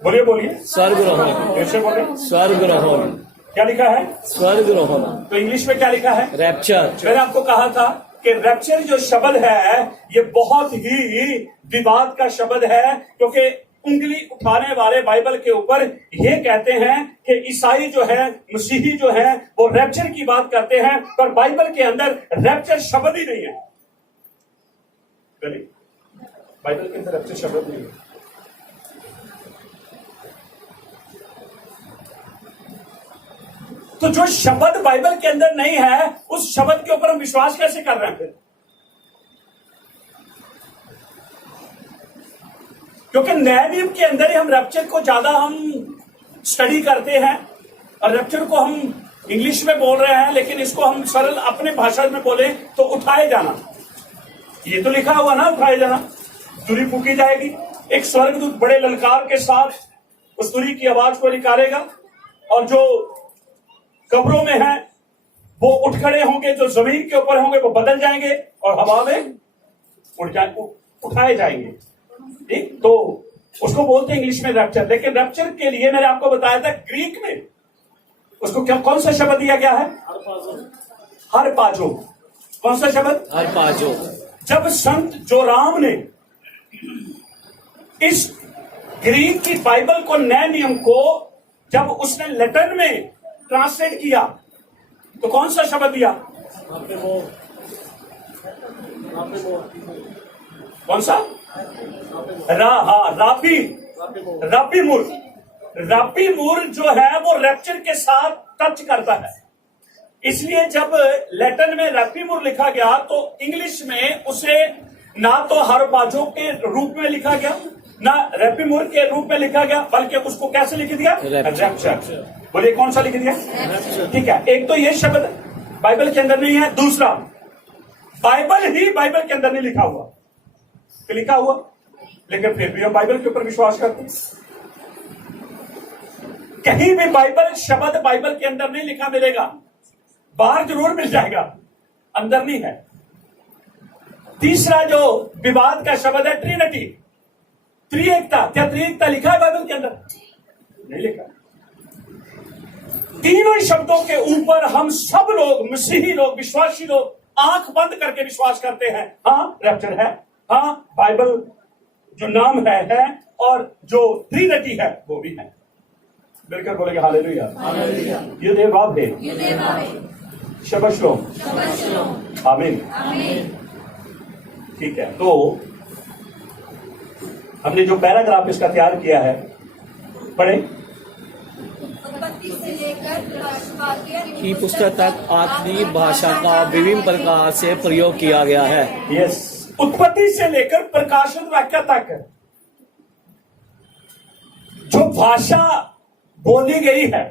बोलिए बोलिए। स्वर्गरोहण। कैसे बोले? स्वर्गरोहण। क्या लिखा है? स्वर्गरोहण। तो इंग्लिश में क्या लिखा है? रैप्चर। मैंने आपको कहा था कि रैप्चर जो शब्द है ये बहुत ही विवाद का शब्द है, क्योंकि उंगली उठाने वाले बाइबल के ऊपर ये कहते हैं कि ईसाई जो है, मसीही जो है, वो रैप्चर की बात करते हैं, पर बाइबल के अंदर रैप्चर शब्द ही नहीं है। बाइबल के अंदर रैप्चर शब्द नहीं है। तो जो शब्द बाइबल के अंदर नहीं है, उस शब्द के ऊपर हम विश्वास कैसे कर रहे हैं फिर? क्योंकि नए नियम के अंदर ही हम रैप्चर को ज्यादा हम स्टडी करते हैं, और रैप्चर को हम इंग्लिश में बोल रहे हैं, लेकिन इसको हम सरल अपने भाषा में बोले तो उठाए जाना। ये तो लिखा हुआ ना, उठाए जाना। तुरी फूकी जाएगी, एक स्वर्गदूत बड़े ललकार के साथ उस तुरी की आवाज को निकालेगा, और जो कब्रों में है वो उठ खड़े होंगे, जो जमीन के ऊपर होंगे वो बदल जाएंगे और हवा में उठाए जाएंगे। ठीक, तो उसको बोलते हैं इंग्लिश में रैप्चर। लेकिन रैप्चर के लिए मैंने आपको बताया था ग्रीक में उसको क्या, कौन सा शब्द दिया गया है? हरपाजो। कौन सा शब्द? हरपाजो। जब संत जोराम ने इस ग्रीक की बाइबल को, नए नियम को, जब उसने लैटिन में ट्रांसलेट किया तो कौन सा शब्द दिया? कौन सा? रापी मूर जो है वो रैप्चर के साथ टच करता है। इसलिए जब लैटिन में रैपी मूर लिखा गया तो इंग्लिश में उसे ना तो हरपाजो के रूप में लिखा गया, ना रैपी मूर के रूप में लिखा गया, बल्कि उसको कैसे लिख दिया? रैप्चर। बोलिए कौन सा लिख दिया? ठीक है, एक तो ये शब्द बाइबल के अंदर नहीं है, दूसरा बाइबल ही बाइबल के अंदर नहीं लिखा हुआ। तो लिखा हुआ, लेकिन फिर भी हम बाइबल के ऊपर विश्वास करते हैं। कहीं भी बाइबल शब्द बाइबल के अंदर नहीं लिखा मिलेगा, बाहर जरूर मिल जाएगा, अंदर नहीं है। तीसरा जो विवाद का शब्द है ट्रिनिटी, त्रिएकता। क्या त्रिएकता लिखा है बाइबल के अंदर? नहीं लिखा। तीनों शब्दों के ऊपर हम सब लोग, मसीही लोग, विश्वासी लोग, आंख बंद करके विश्वास करते हैं। हाँ रैप्चर है, हाँ बाइबल जो नाम है, और जो ट्रिनिटी है वो भी है। मिलकर बोलेंगे हालेलुया। ये देव है, शबा शलोम, आमीन। ठीक है, तो हमने जो पैराग्राफ इसका तैयार किया है, पढ़े। उत्पत्ति से लेकर प्रकाश वाक्य की पुस्तक तक आत्मिक भाषा का विभिन्न प्रकार से प्रयोग किया गया है। यस, उत्पत्ति से लेकर प्रकाशन वाक्य तक जो भाषा बोली गई है,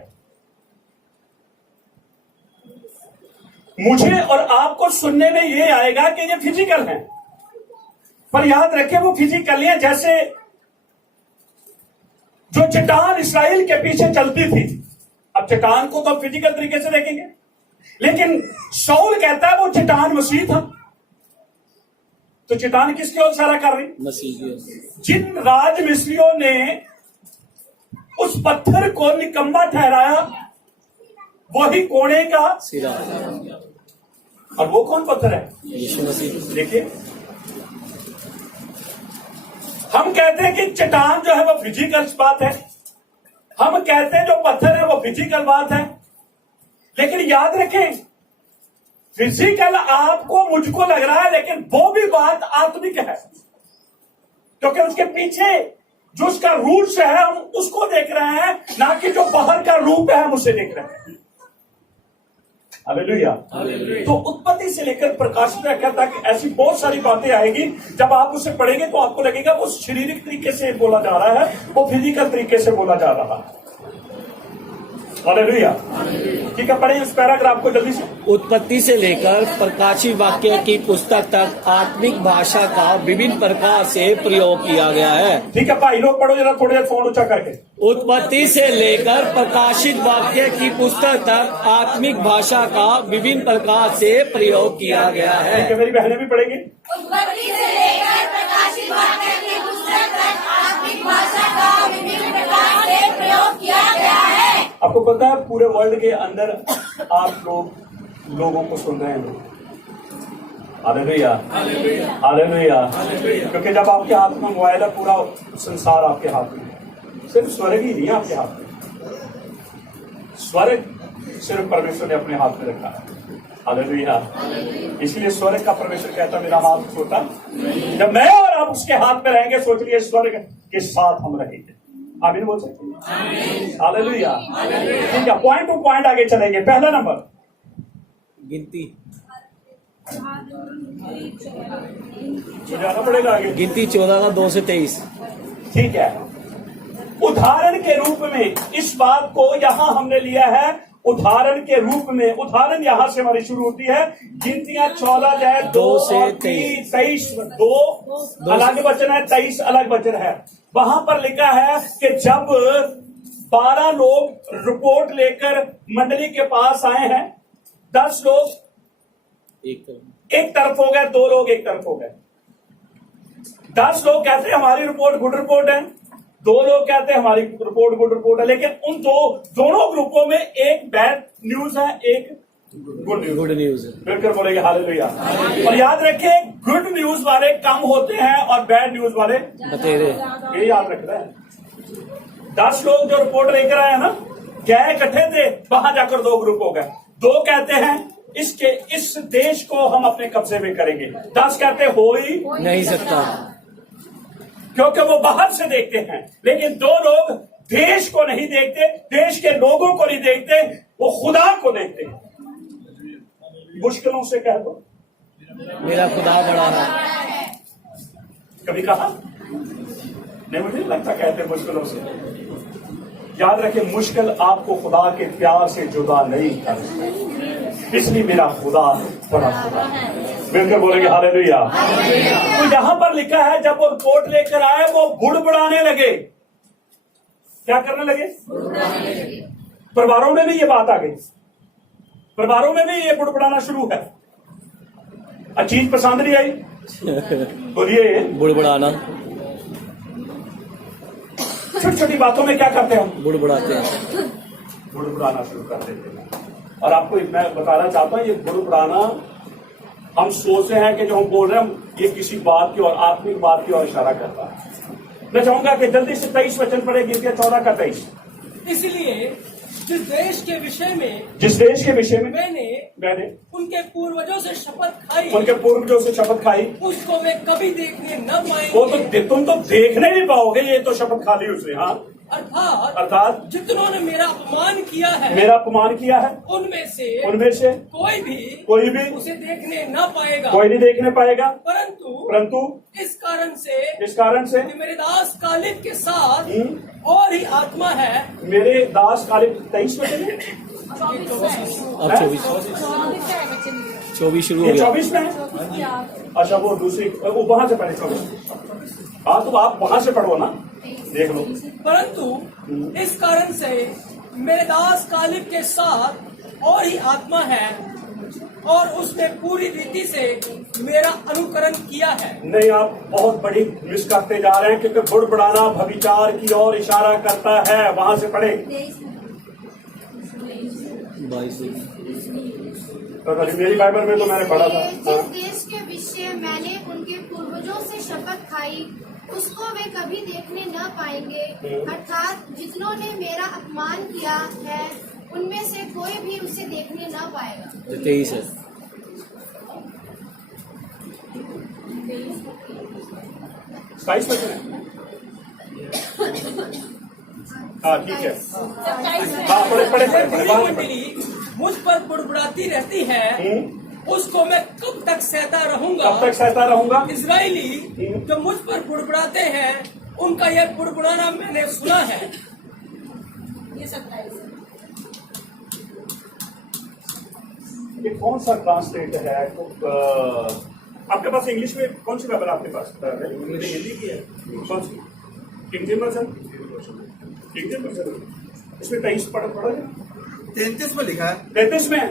मुझे और आपको सुनने में ये आएगा कि ये फिजिकल है, पर याद रखें वो फिजिकल है। जैसे जो चट्टान इस्राएल के पीछे चलती थी, अब चट्टान को तो फिजिकल तरीके से देखेंगे, लेकिन शाऊल कहता है वो चट्टान मसीह था। तो चट्टान किसकी ओर इशारा कर रही? मसीह। जिन राज मिस्रियों ने उस पत्थर को निकम्मा ठहराया, वही कोने का सिरा। और वो कौन पत्थर है? यीशु मसीह। देखिए, हम कहते हैं कि चट्टान जो है वो फिजिकल बात है, हम कहते हैं जो पत्थर है वो फिजिकल बात है, लेकिन याद रखें फिजिकल आपको मुझको लग रहा है, लेकिन वो भी बात आत्मिक है, क्योंकि उसके पीछे जो उसका रूट्स है हम उसको देख रहे हैं, ना कि जो बाहर का रूप है हम उसे देख रहे हैं। हालेलुया। तो उत्पत्ति से लेकर प्रकाश तक ऐसी बहुत सारी बातें आएगी, जब आप उसे पढ़ेंगे तो आपको लगेगा वो शारीरिक तरीके से बोला जा रहा है, वो फिजिकल तरीके से बोला जा रहा है। हालेलुया। ठीक है, पढ़ें इस पैराग्राफ को जल्दी से। उत्पत्ति से लेकर प्रकाशित वाक्य की पुस्तक तक आत्मिक भाषा का विभिन्न प्रकार से प्रयोग किया गया है। ठीक है भाई लोग पढ़ो जरा, थोड़ी देर फोन ऊंचा करके। उत्पत्ति से लेकर प्रकाशित वाक्य की पुस्तक तक आत्मिक भाषा का विभिन्न प्रकार से प्रयोग किया गया है। ठीक है, मेरी बहनें भी पढ़ेंगी। उत्पत्ति से लेकर प्रकाशित वाक्य की पुस्तक तक आत्मिक भाषा का विभिन्न प्रकार पता है पूरे वर्ल्ड के अंदर आप लोगों को सुन रहे हैं। Hallelujah, hallelujah. क्योंकि जब आपके हाथ में मोबाइल है, पूरा संसार आपके हाथ में है। सिर्फ स्वर्ग ही नहीं है आपके हाथ में, स्वर्ग सिर्फ परमेश्वर ने अपने हाथ में रखा है। हालेलुया। इसलिए स्वर्ग का परमेश्वर कहता मेरा हाथ छोटा। जब मैं और आप उसके हाथ में रहेंगे, सोच लिए स्वर्ग के साथ हम रहेंगे। आमीन बोल सकते हैं? हालेलुया। ठीक है, पॉइंट टू पॉइंट आगे चलेंगे। पहला नंबर गिनती जाना पड़ेगा आगे। गिनती 14 का 2 से 23। ठीक है, उदाहरण के रूप में इस बात को यहां हमने लिया है। उदाहरण के रूप में, उदाहरण यहां से हमारी शुरू होती है। गिनतियां 14 2 से और 23, 2 अलग वचन है, 23 अलग वचन है। वहां पर लिखा है कि जब 12 लोग रिपोर्ट लेकर मंडली के पास आए हैं, 10 लोग एक तरफ हो गए, 2 लोग एक तरफ हो गए। 10 लोग कहते हैं हमारी रिपोर्ट गुड रिपोर्ट है, 2 लोग कहते हैं हमारी रिपोर्ट गुड रिपोर्ट है। लेकिन उन दोनों ग्रुपों में एक बैड न्यूज है, एक गुड न्यूज है। मिलकर बोलेंगे हालेलुया। और याद रखें, गुड न्यूज वाले कम होते हैं और बैड न्यूज वाले बतेरे। ये याद रखना है। 10 लोग जो रिपोर्ट लेकर आए ना, क्या इकट्ठे थे, वहां जाकर 2 ग्रुप हो गए। 2 कहते हैं इस देश को हम अपने कब्जे में करेंगे, 10 कहते हो ही नहीं सकता, क्योंकि वो बाहर से देखते हैं। लेकिन 2 लोग देश को नहीं देखते, देश के लोगों को नहीं देखते, वो खुदा को देखते हैं। मुश्किलों से कह दो मेरा खुदा बड़ा है। कभी कहा नहीं, मुझे लगता कहते मुश्किलों से। याद रखें, मुश्किल आपको खुदा के प्यार से जुदा नहीं कर सकती। इसलिए मेरा खुदा बड़ा खुदा है। मिलकर बोलेंगे हालेलुया। तो यहां पर लिखा है जब वो रिपोर्ट लेकर आए, वो बुड़बुड़ाने लगे। क्या करने लगे? परिवारों में भी ये बात आ गई, परिवारों में भी ये बुड़बुड़ाना शुरू है। चीज पसंद नहीं आई, बोलिए बुड़बुड़ाना। छोटी छोटी बातों में क्या करते हैं हम? बुड़बुड़ाते हैं, बुड़बुड़ाना शुरू कर देते हैं। और आपको मैं बताना चाहता हूं, ये बुड़बुड़ाना हम सोचते हैं कि जो हम बोल रहे हैं ये किसी बात की और आत्मिक बात की ओर इशारा करता है। मैं चाहूंगा कि जल्दी से 23 वचन पढ़े, गिनतियां 14 का 23। इसलिए जिस देश के विषय में मैंने उनके पूर्वजों से शपथ खाई, उनके पूर्वजों से शपथ खाई, उसको वे कभी देखने न वो पाएंगे। तो तुम तो देखने नहीं पाओगे, ये तो शपथ खा ली उसने। हाँ, अर्थात जितनों ने मेरा अपमान किया है, उनमें से कोई भी उसे देखने न पाएगा, कोई नहीं देखने पाएगा। परंतु इस कारण से कि मेरे दास कालिब के साथ और ही आत्मा है। मेरे दास कालिब 23 वचन है, अब 24 शुरू हो गया। 24 में है। अच्छा, वो दूसरी, वो वहां से पढ़े 24। हाँ, तो आप वहां से पढ़ो ना, देख लो। परंतु इस कारण से मेरे दास कालिब के साथ और ही आत्मा है और उसने पूरी रीति से मेरा अनुकरण किया है। नहीं, आप बहुत बड़ी मिस करते जा रहे हैं, क्योंकि बुड़बुड़ाना भविचार की ओर इशारा करता है। वहां से पढ़े 22। मेरी बाइबल में तो मैंने पढ़ा था। जिस देश के विषय मैंने उनके पूर्वजों से शपथ खाई, उसको वे कभी देखने न पाएंगे। अर्थात जितनों ने मेरा अपमान किया है, उनमें से कोई भी उसे देखने न पाएगा। 23 है। हाँ, ठीक है। हाँ, पढ़े। मंडली मुझ पर बुड़बुड़ाती रहती है, उसको मैं कब तक सहता रहूंगा। इजरायली जो मुझ पर बुड़बुड़ाते हैं, उनका यह बुड़बुड़ाना मैंने सुना है। ये 27 ये कौन सा ट्रांसलेट है? आपके पास इंग्लिश में कौन सी बाइबल आपके पास? हिंदी की है। कौन सी? King James version. इसमें 23 पढ़ा 33 में लिखा है। 33 में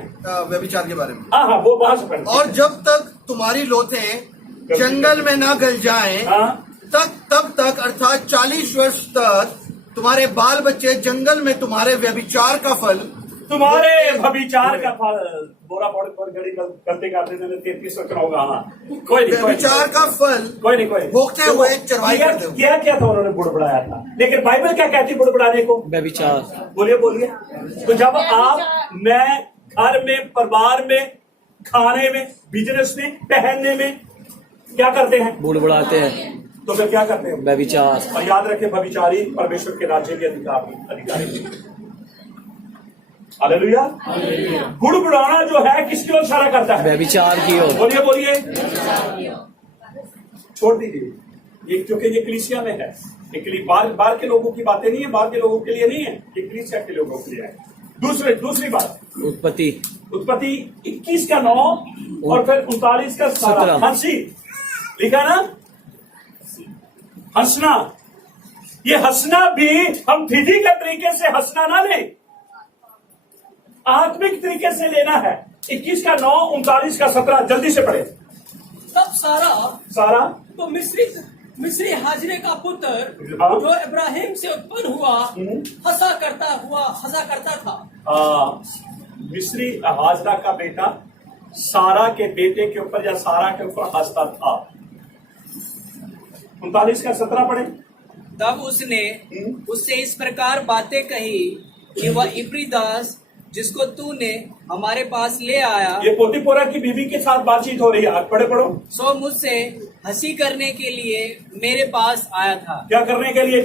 व्यभिचार के बारे में। हाँ, वो वहां से पढ़े। और जब तक तुम्हारी लोथें जंगल में न गल जाएं, हाँ, तब तक अर्थात 40 वर्ष तक तुम्हारे बाल बच्चे जंगल में तुम्हारे व्यभिचार का फल तुम्हारे भविचार का फल बोरा पौड़ पर घड़ी करते करते 33 वचन होगा। हाँ कोई नहीं, व्यभिचार का फल कोई नहीं, कोई नहीं। भोगते हुए चरवाई करते हुए। क्या क्या था उन्होंने बुड़बुड़ाया था, लेकिन बाइबल क्या कहती है बुड़बुड़ाने को? व्यभिचार। बोलिए बोलिए। तो जब आप मैं घर में, परिवार में, खाने में, बिजनेस में, पहनने में क्या करते हैं? बुड़बुड़ाते हैं, तो फिर क्या करते हैं? व्यभिचार। और याद रखें, व्यभिचारी परमेश्वर के राज्य के अधिकारी। हालेलुया। बुड़बुड़ाना जो है किसकी ओर इशारा करता है? व्यभिचार की ओर। बोलिए बोलिए। छोड़ दीजिए ये, क्योंकि ये कलीसिया में है। ये बाहर के लोगों की बातें नहीं है, बाहर के लोगों के लिए नहीं है, ये कलीसिया के लोगों के लिए है। दूसरी बात, उत्पत्ति 21 का 9 और फिर 39 का 17। हंसी लिखा ना, हंसना। ये हंसना भी हम फिजिकल तरीके से हंसना ना लें, आत्मिक तरीके से लेना है। 21 का 9, 39 का 17 जल्दी से पढ़े। तब सारा तो मिस्री हाजरे का पुत्र हाँ। जो इब्राहिम से उत्पन्न हुआ हंसा करता था। मिस्री हाजरा का बेटा सारा के बेटे के ऊपर या सारा के ऊपर हंसता था। 39 का 17 पढ़े। तब उसने उससे इस प्रकार बातें कही कि वह इब्री दास जिसको तूने हमारे पास ले आया, ये पोतीपोरा की बीवी के साथ बातचीत हो रही है। पढ़ो। सो मुझसे हंसी करने के लिए मेरे पास आया था। क्या करने के लिए?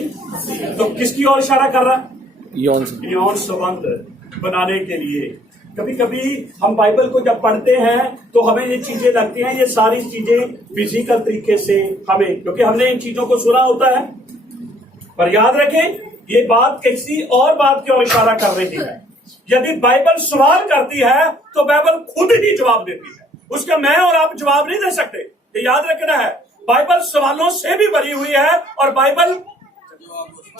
तो किसकी ओर इशारा कर रहा है? यौन संबंध बनाने के लिए। कभी कभी हम बाइबल को जब पढ़ते हैं तो हमें ये चीजें लगती हैं, ये सारी चीजें फिजिकल तरीके से हमें, क्योंकि हमने इन चीजों को सुना होता है। पर याद रखें, ये बात किसी और बात की ओर इशारा कर रही है। यदि बाइबल सवाल करती है तो बाइबल खुद ही जवाब देती है, उसका मैं और आप जवाब नहीं दे सकते। ये याद रखना है, बाइबल सवालों से भी भरी हुई है और बाइबल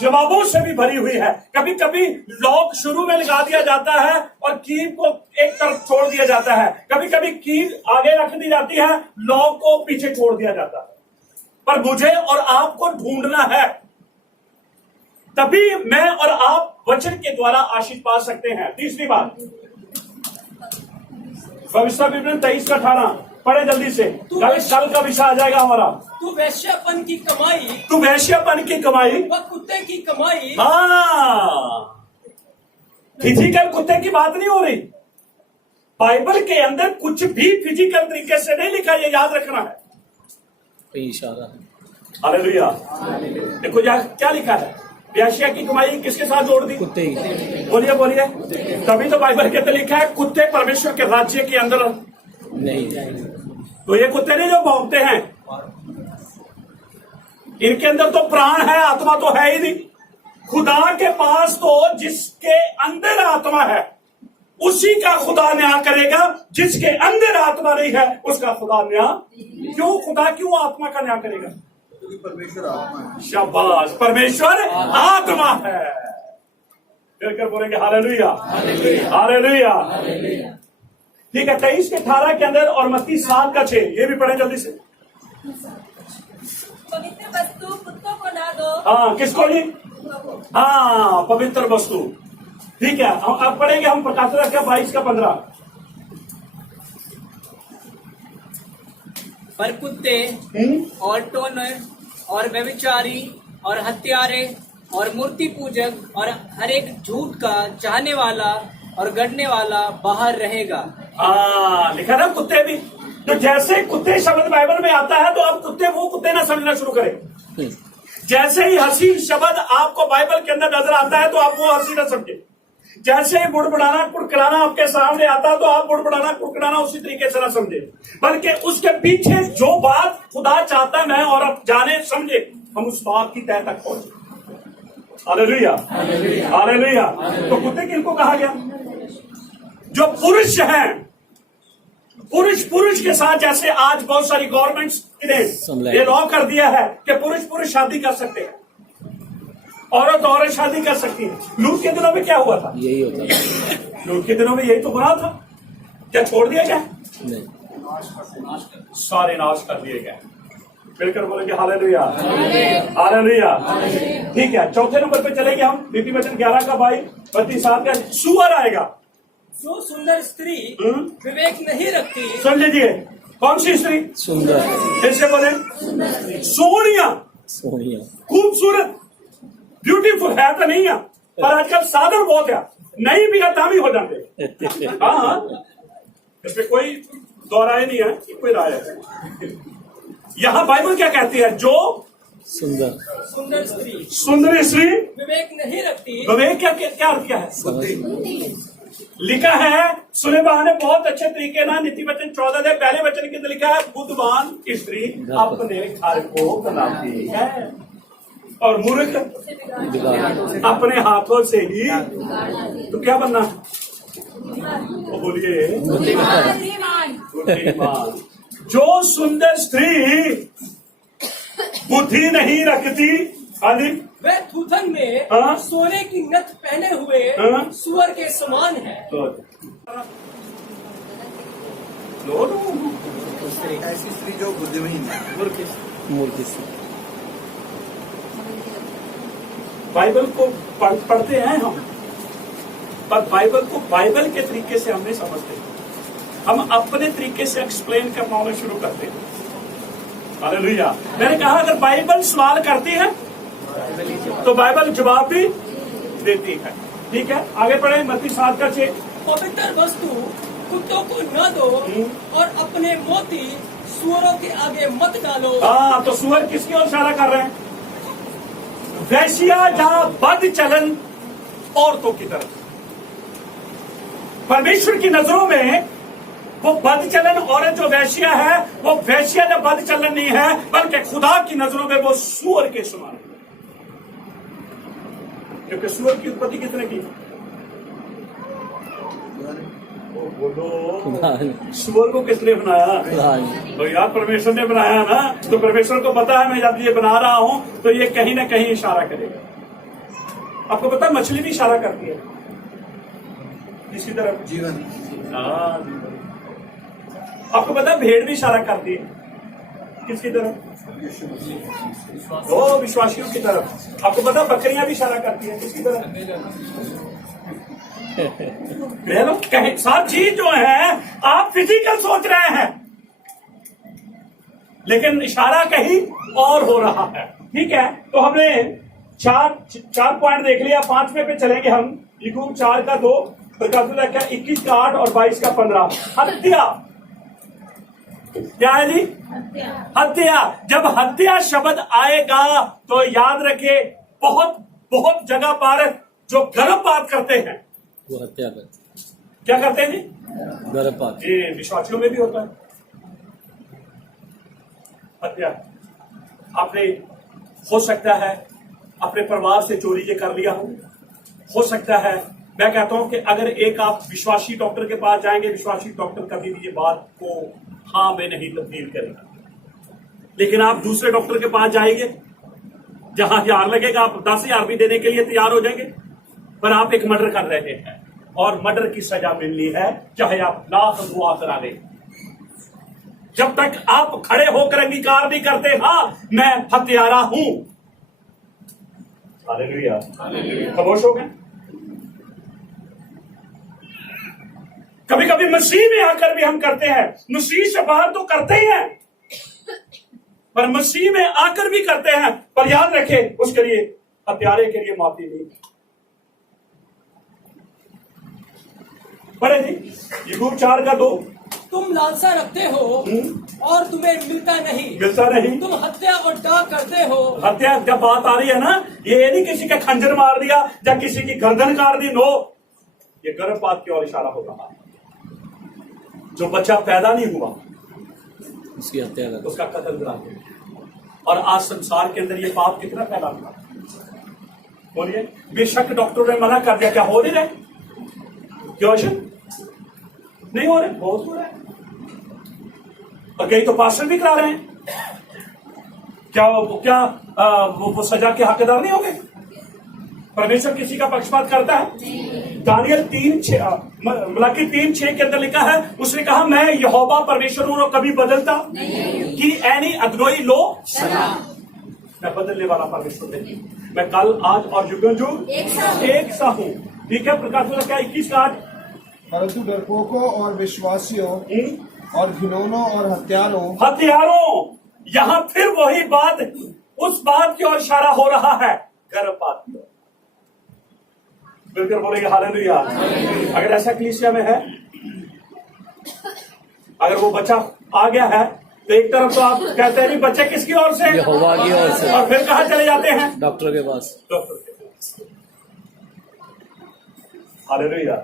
जवाबों से भी भरी हुई है। कभी कभी लॉक शुरू में लगा दिया जाता है और की को एक तरफ छोड़ दिया जाता है, कभी कभी की आगे रख दी जाती है, लॉक को पीछे छोड़ दिया जाता है। पर मुझे और आपको ढूंढना है, तभी मैं और आप वचन के द्वारा आशीष पा सकते हैं। तीसरी बात, भविष्य विवरण 23 का 18 पढ़े जल्दी से, कल का विषय आ जाएगा हमारा। तू वैश्यापन की कमाई व कुत्ते की कमाई। हाँ, फिजिकल कुत्ते की बात नहीं हो रही। बाइबल के अंदर कुछ भी फिजिकल तरीके से नहीं लिखा, ये याद रखना है। इशारा है। हालेलुया। देखो क्या लिखा है, वेश्या की कमाई किसके साथ जोड़ दी? कुत्ते। बोलिए बोलिए। तभी तो बाइबल के अंदर लिखा है कुत्ते परमेश्वर के राज्य के अंदर नहीं। तो ये कुत्ते नहीं जो भौंकते हैं, इनके अंदर तो प्राण है, आत्मा तो है ही नहीं। खुदा के पास तो जिसके अंदर आत्मा है उसी का खुदा न्याय करेगा, जिसके अंदर आत्मा नहीं है उसका खुदा न्याय खुदा क्यों आत्मा का न्याय करेगा? परमेश्वर आत्मा है। शाबाश, परमेश्वर आत्मा है। फिर कर बोलेंगे हालेलुया, हालेलुया। ठीक है, 23 के 18 के अंदर और मत्ती 7 का 6, ये भी पढ़े जल्दी से। पवित्र वस्तु कुत्तों को ना दो। हाँ, किसको नहीं? हाँ, पवित्र वस्तु। ठीक है, अब पढ़ेंगे हम प्रकाशन का 22 का 15। पर कुत्ते और टोनर और व्यभिचारी और हत्यारे और मूर्ति पूजक और हर एक झूठ का चाहने वाला और गढ़ने वाला बाहर रहेगा। लिखा ना कुत्ते भी। तो जैसे कुत्ते शब्द बाइबल में आता है तो आप वो कुत्ते ना समझना शुरू करें। जैसे ही हंसी शब्द आपको बाइबल के अंदर नजर आता है तो आप वो हंसी ना समझे। जैसे ही बुड़बुड़ाना कुड़कुड़ाना आपके सामने आता है तो आप बुड़बुड़ाना कुड़कुड़ाना उसी तरीके से ना समझे, बल्कि उसके पीछे जो बात खुदा चाहता है मैं और आप जाने समझे, हम उस बात की तह तक पहुंचे। Hallelujah, hallelujah. तो कुत्ते किनको कहा गया? जो पुरुष हैं, पुरुष के साथ, जैसे आज बहुत सारी गवर्नमेंट्स ने ये लॉ कर दिया है कि पुरुष शादी कर सकते हैं, औरत शादी कर सकती है। लूट के दिनों में क्या हुआ था? यही होता है। लूट के दिनों में यही तो गुनाह था। क्या छोड़ दिया गया? नहीं। सारे नाश कर दिए गए। मिलकर बोलेंगे हालेलुया, हालेलुया। ठीक है, चौथे नंबर पे चलेंगे हम, नीति वचन 11 का 22-32 का। सुअर आएगा। जो सुंदर स्त्री विवेक नहीं रखती, सुन लीजिए, कौन सी स्त्री? सुंदर, फिर से बोले, सोनिया, सोनिया, खूबसूरत, ब्यूटीफुल है तो नहीं है, पर आजकल साधन बहुत है, नहीं भी है दामी हो जाते। हाँ, इसमें कोई दो राय नहीं है, कोई राय है। यहाँ बाइबल क्या कहती है? जो सुंदर, सुंदर स्त्री सुंदर स्त्री विवेक नहीं रखती, विवेक क्या क्या अर्थ क्या है? लिखा है, सुलेमान ने बहुत अच्छे तरीके ना नीति वचन 14 के पहले वचन के अंदर लिखा है, बुद्धिमान स्त्री अपने घर को बनाती है और मूर्ख अपने हाथों से ही। तो क्या बनना? तो बोलिए, बुद्धिमान। जो सुंदर स्त्री बुद्धि नहीं रखती, हाँ जी, वह थूथन में हाँ? सोने की नथ पहने हुए हाँ? सुअर के समान है। ऐसी स्त्री जो बुद्धिहीन है। मूर्ति से। बाइबल को पढ़ते हैं हम, पर बाइबल को बाइबल के तरीके से हम नहीं समझते, हम अपने तरीके से एक्सप्लेन करना शुरू करते हैं। हालेलुया। मैंने कहा अगर बाइबल सवाल करती है तो बाइबल जवाब भी देती है। ठीक है, आगे बढ़े। मत्ती 7 का 6। पवित्र वस्तु कुत्तों को न दो और अपने मोती सुअरों के आगे मत डालो। हाँ, तो सुअर किसकी ओर इशारा कर रहे हैं? वैश्या जहां बद चलन औरतों की तरफ। परमेश्वर की नजरों में वो बद चलन औरत जो वैश्या है, वो वैश्या जब बद चलन नहीं है, बल्कि खुदा की नजरों में वो सुअर के समान है। क्योंकि सुअर की उत्पत्ति किसने की? बोलो, सुअर को किसने बनाया? तो यार परमेश्वर ने बनाया ना, तो परमेश्वर को पता है मैं जब ये बना रहा हूं तो ये कहीं ना कहीं इशारा करेगा। आपको पता है मछली भी इशारा करती है किसी तरफ? जीवन। आपको पता है भेड़ भी इशारा करती है किसकी तरफ? वो विश्वासियों की तरफ। आपको पता है बकरियां भी इशारा करती है किसकी तरफ? कहीं सब चीज जो है आप फिजिकल सोच रहे हैं, लेकिन इशारा कहीं और हो रहा है। ठीक है, तो हमने चार पॉइंट देख लिया। 5वें पे चलेंगे हम। याकूब 4 का 2, 21 का 8 और 22 का 15। हत्या क्या है जी? हत्या। जब हत्या शब्द आएगा तो याद रखे, बहुत बहुत जगह पर जो गर्भपात करते हैं वो हत्या करते, क्या करते हैं जी? गर्भपात। ये विश्वासियों में भी होता है हत्या। आपने हो सकता है अपने परिवार से चोरी ये कर लिया हो सकता है। मैं कहता हूं कि अगर एक आप विश्वासी डॉक्टर के पास जाएंगे, विश्वासी डॉक्टर कभी भी ये बात को हाँ में नहीं तब्दील करेगा। लेकिन आप दूसरे डॉक्टर के पास जाएंगे जहां 1000 लगेगा, आप 10,000 भी देने के लिए तैयार हो जाएंगे, पर आप एक मर्डर कर रहे हैं और मर्डर की सजा मिलनी है, चाहे आप लाख दुआ करा दें। जब तक आप खड़े होकर अंगीकार नहीं करते हाँ मैं हत्यारा हूं। हालेलुया। खामोश हो गए। कभी कभी मसीह में आकर भी हम करते हैं, मसीह से बाहर तो करते ही हैं, पर मसीह में आकर भी करते हैं। पर याद रखें, उसके लिए हत्यारे के लिए माफी नहीं। पढ़े जी, याकूब 4 का 2। तुम लालसा रखते हो और तुम्हें मिलता नहीं। तुम हत्या और डाक करते हो। हत्या जब बात आ रही है ना, ये नहीं किसी का खंजर मार दिया या किसी की गर्दन काट दी, नो, ये गर्भपात की ओर इशारा हो रहा है। जो बच्चा पैदा नहीं हुआ उसकी हत्या कर, उसका कत्ल करा दिया। और आज संसार के अंदर ये पाप कितना फैला हुआ। बोलिए, बेशक डॉक्टर ने मना कर दिया, क्या हो नहीं रहे? क्यों नहीं हो रहे? बहुत हो रहा है। और कई तो पास्टर भी करा रहे हैं। क्या वो सजा के हकदार नहीं होंगे? परमेश्वर किसी का पक्षपात करता है? दानियल 3:6 मलाकी 3:6 के अंदर लिखा है, उसने कहा मैं यहोवा परमेश्वर हूं और कभी बदलता कि एनी अदनोई लो मैं बदलने वाला परमेश्वर नहीं, मैं कल आज और जुग एक सा हूं। ठीक है, प्रकाश वाला क्या 21:8, परंतु डरपोकों और विश्वासियों और घिनौनों और हथियारों, यहां फिर वही बात, उस बात की ओर इशारा हो रहा है, गर्भपात की ओर। बिल्कुल बोलेंगे हालेलुया। अगर ऐसा कलीसिया में है, अगर वो बच्चा आ गया है तो एक तरफ तो आप कहते हैं नहीं बच्चे किसकी ओर से, यहोवा की ओर से, और फिर कहां चले जाते हैं, डॉक्टर के पास। डॉक्टर के पास। हालेलुया।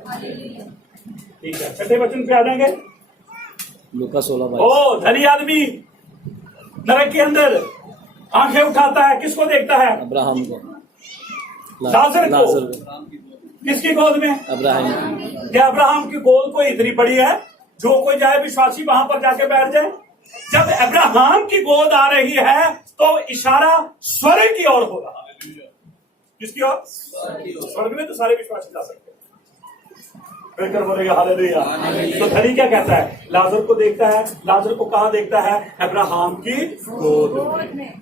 ठीक है, छठे वचन पे आ जाएंगे। लूका 16:22। ओ धनी आदमी नरक के अंदर आंखें उठाता है, किसको देखता है, अब्राहम को, लाजर को। लाजर किसकी गोद में, अब्राहम की। क्या अब्राहम की गोद कोई इतनी बड़ी है जो कोई जाए विश्वासी वहां पर जाके बैठ जाए? जब अब्राहम की गोद आ रही है तो इशारा स्वर्ग की ओर हो रहा है। किसकी ओर? स्वर्ग में तो सारे विश्वासी जा सकते हैं। फिर बोलेगा हालेलुया। तो धनी क्या कहता है, लाजर को देखता है। लाजर को कहां देखता है, अब्राहम की गोद में।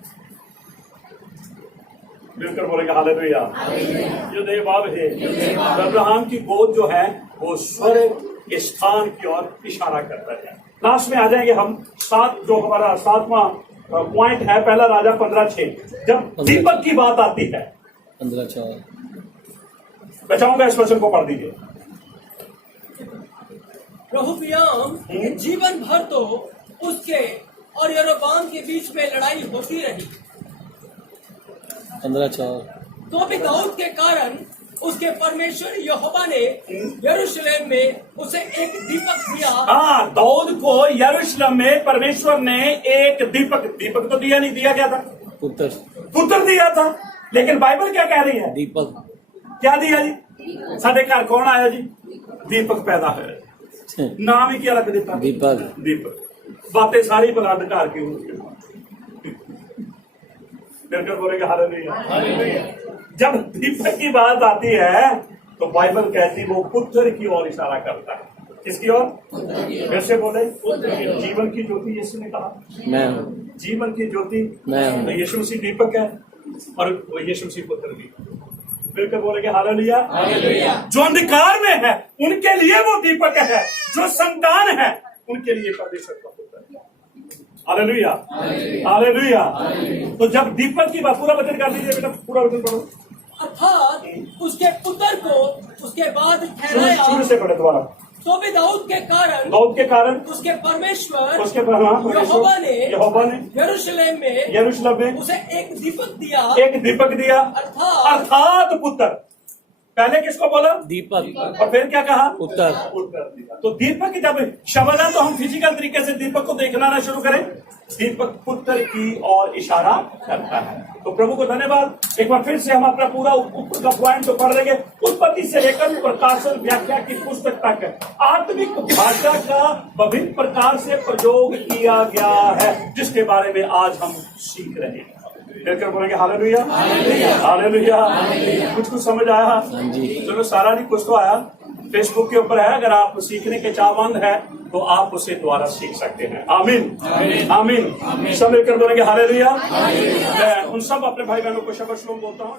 मिलकर बोलेगा हालेलुया। जो देवाब है, अब्राहम की गोद जो है वो स्वर्ग के स्थान की ओर इशारा करता है। लास्ट में आ जाएंगे हम, जो हमारा 7वां पॉइंट है, पहला राजा 15:6। जब दीपक की बात आती है, 15:4। बचाऊंगा, इस वचन को पढ़ दीजिए। रहोबियाम जीवन भर तो उसके और यरोबाम के बीच में लड़ाई होती रही, 15:4। तो भी दाऊद के कारण उसके परमेश्वर यहोवा ने यरूशलेम में उसे एक दीपक दिया। हाँ, दाऊद को यरूशलेम में परमेश्वर ने एक दीपक तो दिया नहीं, दिया क्या था, पुत्र दिया था। लेकिन बाइबल क्या कह रही है, दीपक क्या दिया जी, साढ़े घर कौन आया जी, दीपक पैदा है, नाम ही क्या रख देता, दीपक। बातें सारी बलात्कार की होती है। बोलेगा हालेलुया। जब दीपक की बात आती है तो बाइबल कहती है वो पुत्र की ओर इशारा करता है। किसकी ओर? कैसे बोले, जीवन की ज्योति यीशु ने कहा, मैं हूँ जीवन की ज्योति मैं हूँ। तो यीशु मसीह दीपक है और वो यीशु मसीह पुत्र भी। मिलकर बोलेंगे हालेलुया। जो अंधकार में है उनके लिए वो दीपक है, जो संतान है उनके लिए परमेश्वर का पुत्र है। Hallelujah, hallelujah. तो जब दीपक की बात, पूरा वचन कर दीजिए बेटा, पूरा वचन पढ़ो। अर्थात उसके पुत्र को उसके बाद शुरू ठहराया, से पढ़े दोबारा। तो भी दाऊद के कारण उसके परमेश्वर यहोवा ने यरूशलेम में उसे एक दीपक दिया, अर्थात पुत्र। पहले किसको बोला, दीपक, और फिर क्या कहा, उत्तर। दिया। तो दीपक जब शब्द है तो हम फिजिकल तरीके से दीपक को देखना ना शुरू करें, दीपक पुत्र की ओर इशारा करता है। तो प्रभु को धन्यवाद। एक बार फिर से हम अपना पूरा ऊपर का पॉइंट तो पढ़ लेंगे, उत्पत्ति से लेकर प्रकाशन व्याख्या की पुस्तक तक आत्मिक भाषा का विभिन्न प्रकार से प्रयोग किया गया है, जिसके बारे में आज हम सीख रहे हैं। फिर बोलेंगे हालेलुया, हालेलुया। कुछ समझ आया? चलो, सारा नहीं, कुछ तो आया। फेसबुक के ऊपर है, अगर आप सीखने के चाहवान है तो आप उसे दोबारा सीख सकते हैं। आमीन, आमीन। सब मिलकर बोलेंगे हालेलुया। मैं उन सब अपने भाई बहनों को शब्द बोलता हूँ।